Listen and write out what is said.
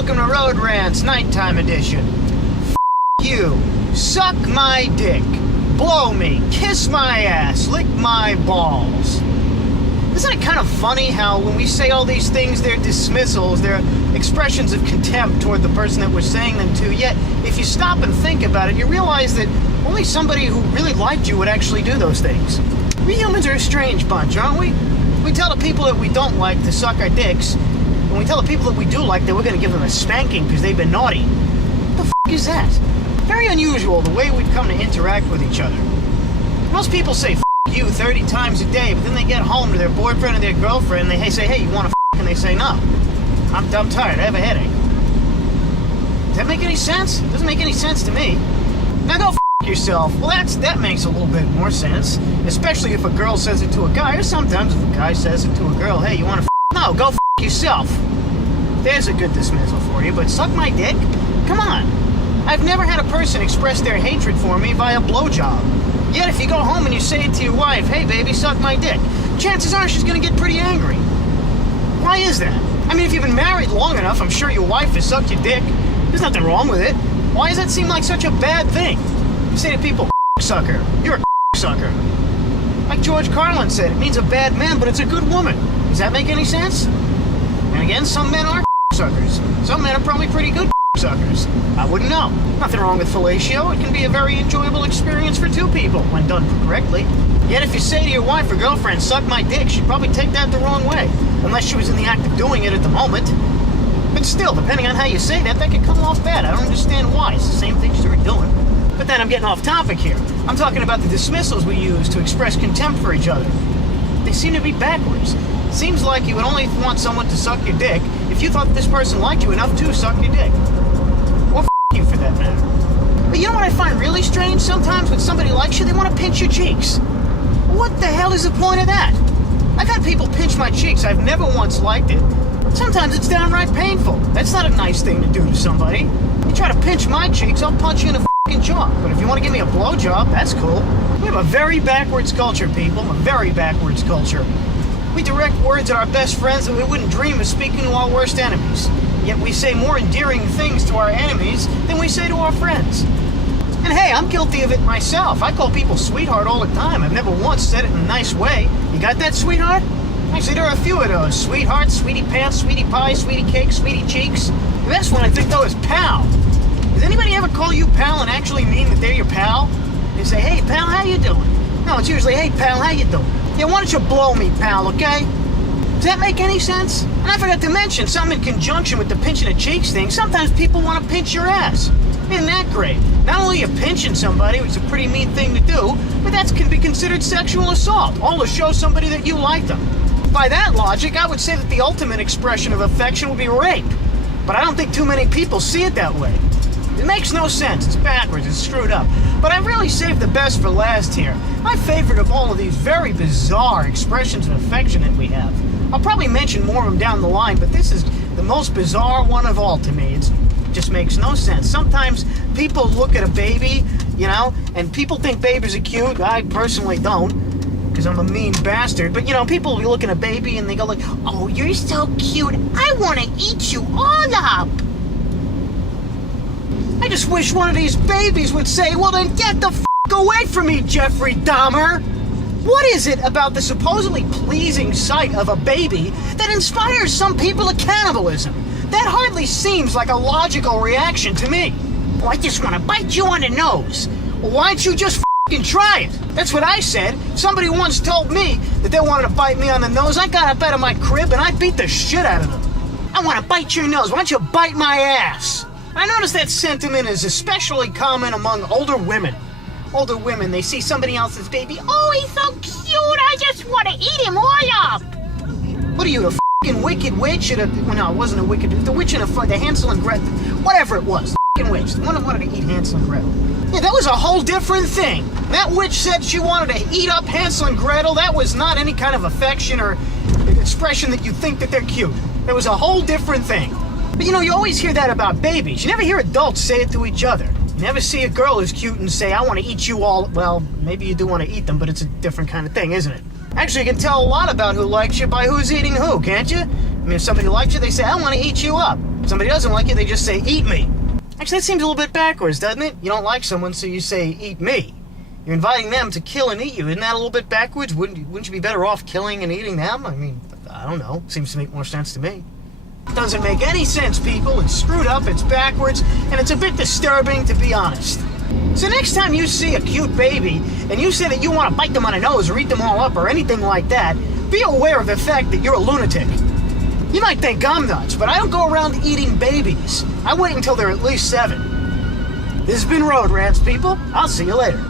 welcome to Road Rants, nighttime edition. F*** you. Suck my dick. Blow me. Kiss my ass. Lick my balls. Isn't it kind of funny how when we say all these things, they're dismissals, they're expressions of contempt toward the person that we're saying them to, yet if you stop and think about it, you realize that only somebody who really liked you would actually do those things. We humans are a strange bunch, aren't we? We tell the people that we don't like to suck our dicks, and we tell the people that we do like that we're going to give them a spanking because they've been naughty. What the f*** is that? Very unusual the way we've come to interact with each other. Most people say f*** you 30 times a day, but then they get home to their boyfriend or their girlfriend and they say, hey, you want to f***? And they say, no. I'm tired. I have a headache. Does that make any sense? It doesn't make any sense to me. Now go f*** yourself. Well, that makes a little bit more sense, especially if a girl says it to a guy, or sometimes if a guy says it to a girl, hey, you want to f***? No, go f*** yourself. There's a good dismissal for you, but suck my dick? Come on. I've never had a person express their hatred for me via blowjob. Yet if you go home and you say it to your wife, hey baby, suck my dick, chances are she's going to get pretty angry. Why is that? I mean, if you've been married long enough, I'm sure your wife has sucked your dick. There's nothing wrong with it. Why does that seem like such a bad thing? You say to people, sucker, you're a sucker. Like George Carlin said, it means a bad man, but it's a good woman. Does that make any sense? And again, some men are suckers. Some men are probably pretty good suckers. I wouldn't know. Nothing wrong with fellatio. It can be a very enjoyable experience for two people when done correctly. Yet if you say to your wife or girlfriend, suck my dick, she'd probably take that the wrong way. Unless she was in the act of doing it at the moment. But still, depending on how you say that, that could come off bad. I don't understand why. It's the same thing she was doing. But then I'm getting off topic here. I'm talking about the dismissals we use to express contempt for each other. They seem to be backwards. It seems like you would only want someone to suck your dick if you thought this person liked you enough to suck your dick. Or you for that matter. But you know what I find really strange? Sometimes when somebody likes you, they want to pinch your cheeks. What the hell is the point of that? I've had people pinch my cheeks. I've never once liked it. Sometimes it's downright painful. That's not a nice thing to do to somebody. You try to pinch my cheeks, I'll punch you in the f***ing jaw. But if you want to give me a blowjob, that's cool. We have a very backwards culture, people. A very backwards culture. We direct words at our best friends that we wouldn't dream of speaking to our worst enemies. Yet we say more endearing things to our enemies than we say to our friends. And hey, I'm guilty of it myself. I call people sweetheart all the time. I've never once said it in a nice way. You got that, sweetheart? Actually, there are a few of those. Sweetheart, sweetie pants, sweetie pie, sweetie cake, sweetie cheeks. The best one I think, though, is pal. Does anybody ever call you pal and actually mean that they're your pal? They say, hey, pal, how you doing? No, it's usually, hey, pal, how you doing? Yeah, why don't you blow me, pal, okay? Does that make any sense? And I forgot to mention, something in conjunction with the pinching the cheeks thing, sometimes people want to pinch your ass. Isn't that great? Not only are you pinching somebody, which is a pretty mean thing to do, but that can be considered sexual assault, all to show somebody that you like them. By that logic, I would say that the ultimate expression of affection would be rape. But I don't think too many people see it that way. It makes no sense. It's backwards. It's screwed up. But I really saved the best for last here. My favorite of all of these very bizarre expressions of affection that we have. I'll probably mention more of them down the line, but this is the most bizarre one of all to me. It just makes no sense. Sometimes people look at a baby, you know, and people think babies are cute. I personally don't, because I'm a mean bastard. But, you know, people look at a baby and they go like, oh, you're so cute. I want to eat you all up. I just wish one of these babies would say, well, then get the f*** away from me, Jeffrey Dahmer. What is it about the supposedly pleasing sight of a baby that inspires some people to cannibalism? That hardly seems like a logical reaction to me. Oh, I just want to bite you on the nose. Well, why don't you just f***ing try it? That's what I said. Somebody once told me that they wanted to bite me on the nose. I got up out of my crib and I beat the shit out of them. I want to bite your nose. Why don't you bite my ass? I notice that sentiment is especially common among older women. Older women, they see somebody else's baby. Oh, he's so cute. I just want to eat him all up. What are you, the f***ing wicked witch? Well, no, it wasn't a wicked. The witch in the Hansel and Gretel. Whatever it was. The f***ing witch. The one that wanted to eat Hansel and Gretel. Yeah, that was a whole different thing. That witch said she wanted to eat up Hansel and Gretel. That was not any kind of affection or expression that you think that they're cute. That was a whole different thing. But you know, you always hear that about babies. You never hear adults say it to each other. You never see a girl who's cute and say, I want to eat you all. Well, maybe you do want to eat them, but it's a different kind of thing, isn't it? Actually, you can tell a lot about who likes you by who's eating who, can't you? I mean, if somebody likes you, they say, I want to eat you up. If somebody doesn't like you, they just say, eat me. Actually, that seems a little bit backwards, doesn't it? You don't like someone, so you say, eat me. You're inviting them to kill and eat you. Isn't that a little bit backwards? Wouldn't you be better off killing and eating them? I mean, I don't know. Seems to make more sense to me. It doesn't make any sense, people. It's screwed up, it's backwards, and it's a bit disturbing, to be honest. So next time you see a cute baby, and you say that you want to bite them on the nose or eat them all up or anything like that, be aware of the fact that you're a lunatic. You might think I'm nuts, but I don't go around eating babies. I wait until they're at least 7. This has been Road Rants, people. I'll see you later.